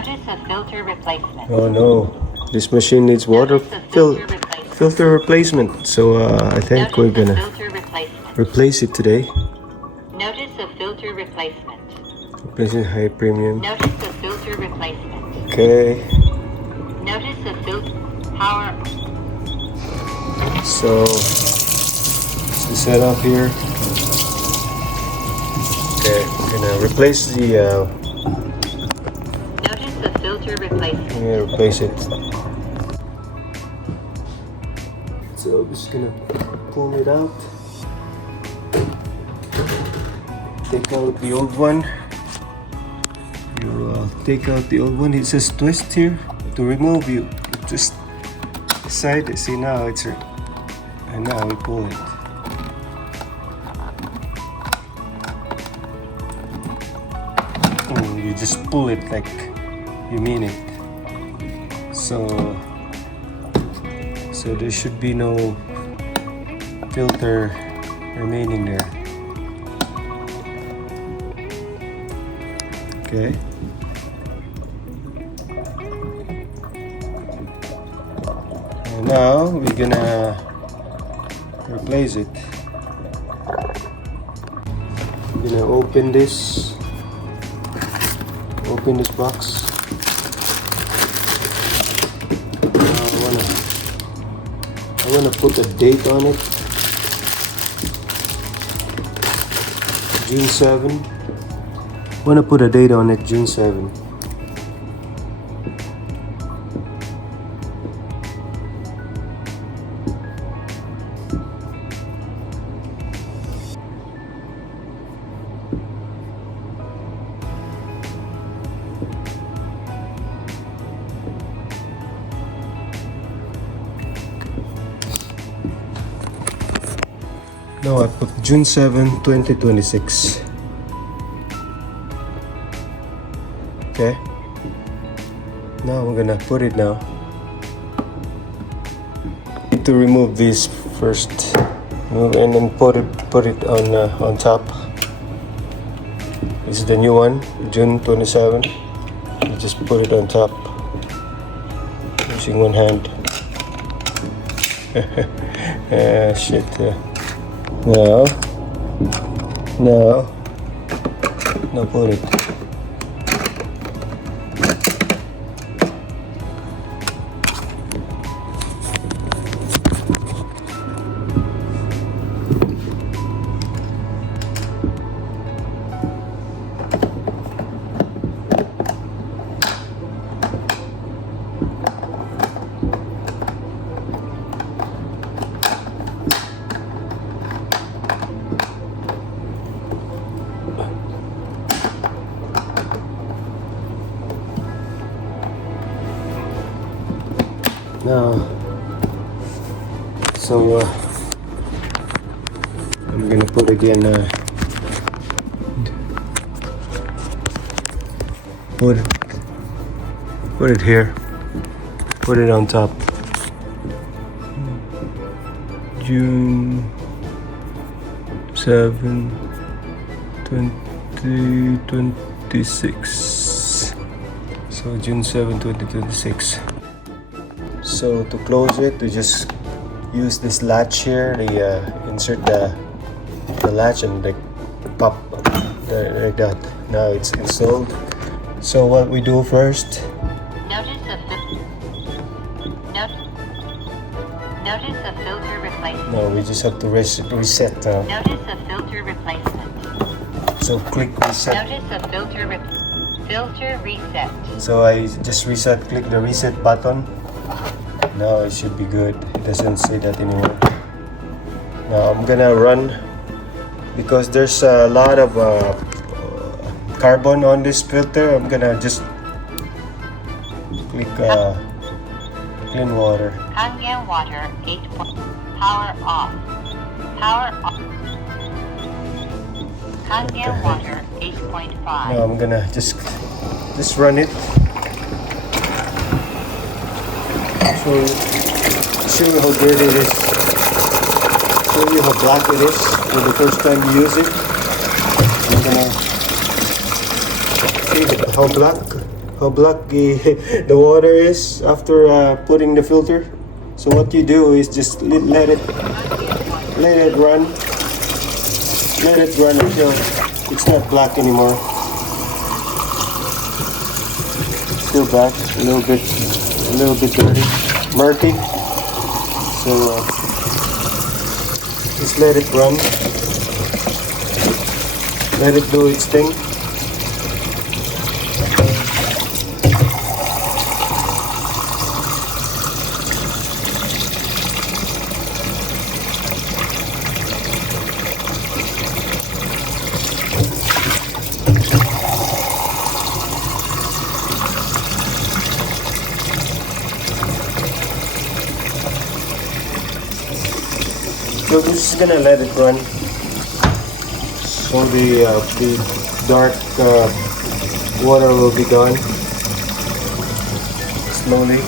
Notice of filter replacement. Oh no, this machine needs water filter replacement. So I think we're gonna replace it today. Notice of filter replacement. Replacing high premium. Notice of filter replacement. Okay. Notice of filter power. So the setup here. Okay, we're gonna replace the. Notice of filter replacement. I'm gonna replace it. So I'm just gonna pull it out. Take out the old one. You take out the old one. It says twist here to remove. You twist the side. See now it's and now we pull it. You just pull it like you mean it. So there should be no filter remaining there. Okay. And now we're gonna replace it. I'm gonna open this box. I wanna put a date on it. June 7. I wanna put a date on it, June 7. No, I put June 7, 2026. Okay. Now I'm gonna put it now. Need to remove this first, and then put it on top. This is the new one, June 27. You just put it on top using one hand. Shit. Now put it. Now, so I'm gonna put again. Put it here. Put it on top. June 7, 2026. So June 7, 2026. So to close it, we just use this latch here. Insert the latch and pop like that. Now it's installed. So what we do first? Notice of filter replacement. No, we just have to reset now. Notice of filter replacement. So click reset. Notice of filter reset. So I just click the reset button. Now it should be good. It doesn't say that anymore. Now I'm gonna run because there's a lot of carbon on this filter. I'm gonna just click clean water. Kangen water 8. Power off. Power off. Kangen water 8.5. Now I'm gonna just run it. Show you how dirty it is. Show you how black it is for the first time you use it. I'm gonna see how how black the water is after putting the filter. So what you do is just let it run until it's not black anymore. Still black, a little bit dirty, murky. So just let it run, let it do its thing. So we're just gonna let it run. So the dark water will be gone slowly.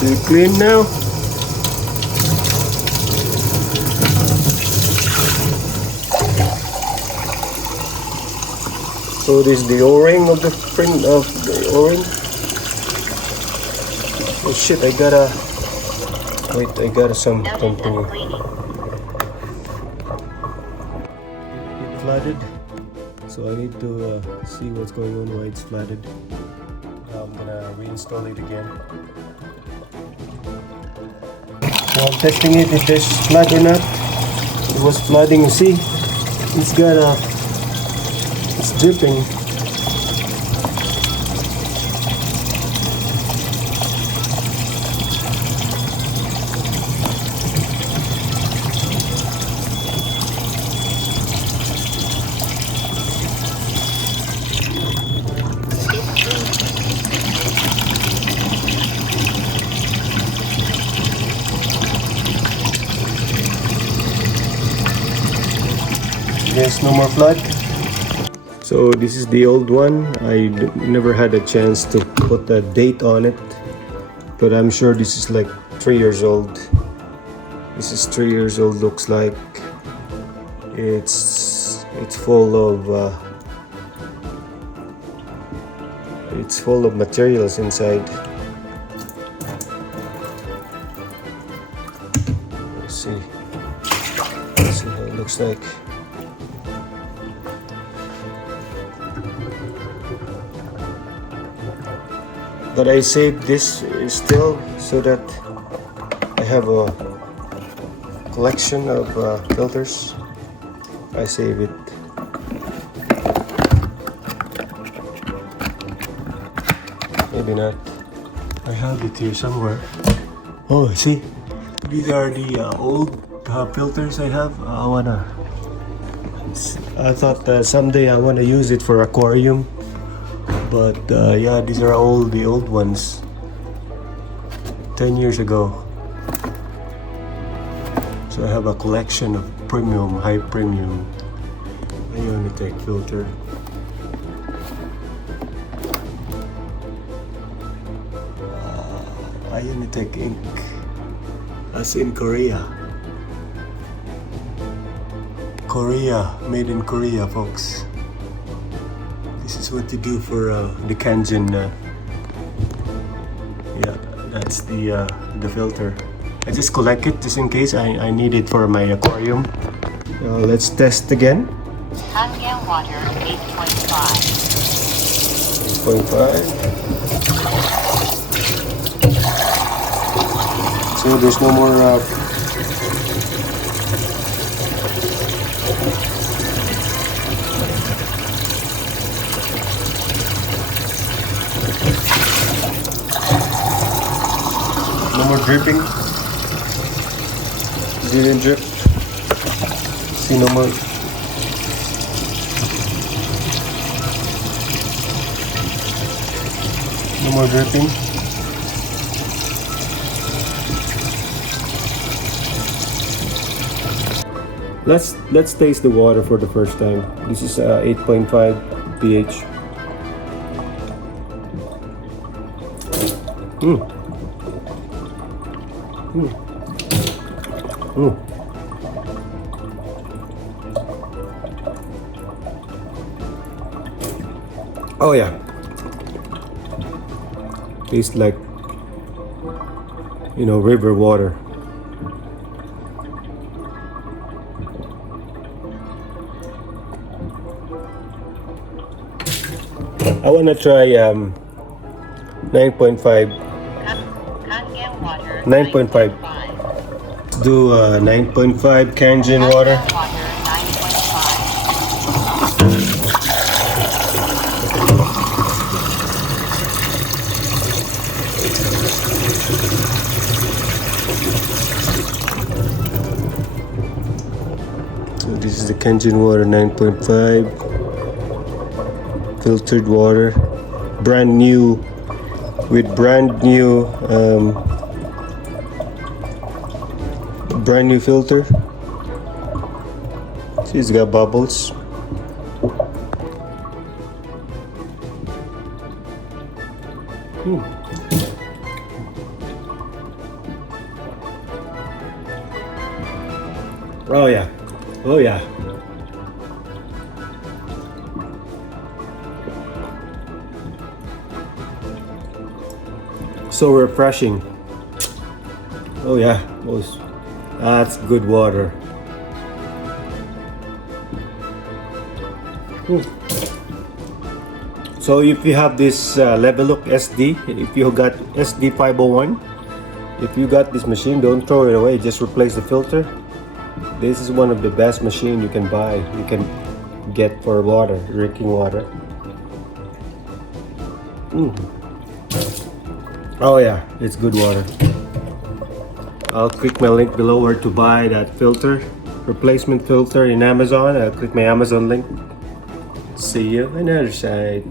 So you clean now? So this is the O-ring of the print of the O-ring. Oh shit, I gotta something. It flooded, so I need to see what's going on, why it's flooded. Now I'm gonna reinstall it again. So I'm testing it if there's flood or not. It was flooding, you see? It's dripping. There's no more flood. So this is the old one. I never had a chance to put a date on it, but I'm sure this is like 3 years old. This is 3 years old. Looks like it's full of materials inside. Let's see how it looks like. But I saved this still so that I have a collection of filters. I save it. Maybe not. I have it here somewhere. Oh, see? These are the old filters I have. I thought someday I want to use it for aquarium. But yeah, these are the old ones. 10 years ago. So I have a collection of high premium IonHiTech filter. IonHiTech Inc. As in Korea. Made in Korea, folks. This is what you do for the Kangen. Yeah, that's the filter. I just collect it just in case I need it for my aquarium. Let's test again. Kangen water 8.5. 8.5. So there's no more No more dripping. Didn't drip. See, no more. No more dripping. Let's taste the water for the first time. This is 8.5 pH. Oh yeah. Tastes like, you know, river water. I wanna try 9.5. Kangen water. 9.5. Let's do 9.5 Kangen water. Kangen water 9.5. So this is the Kangen water 9.5. Filtered water, brand new, with brand new filter. See, it's got bubbles. Oh yeah, oh yeah. So refreshing. Oh yeah, that's good water. So if you have this Level Look SD, if you got SD501, if you got this machine, don't throw it away, just replace the filter. This is one of the best machine you can buy, you can get for water, drinking water. Oh yeah, it's good water. I'll click my link below where to buy that filter, replacement filter in Amazon. I'll click my Amazon link. See you on the other side.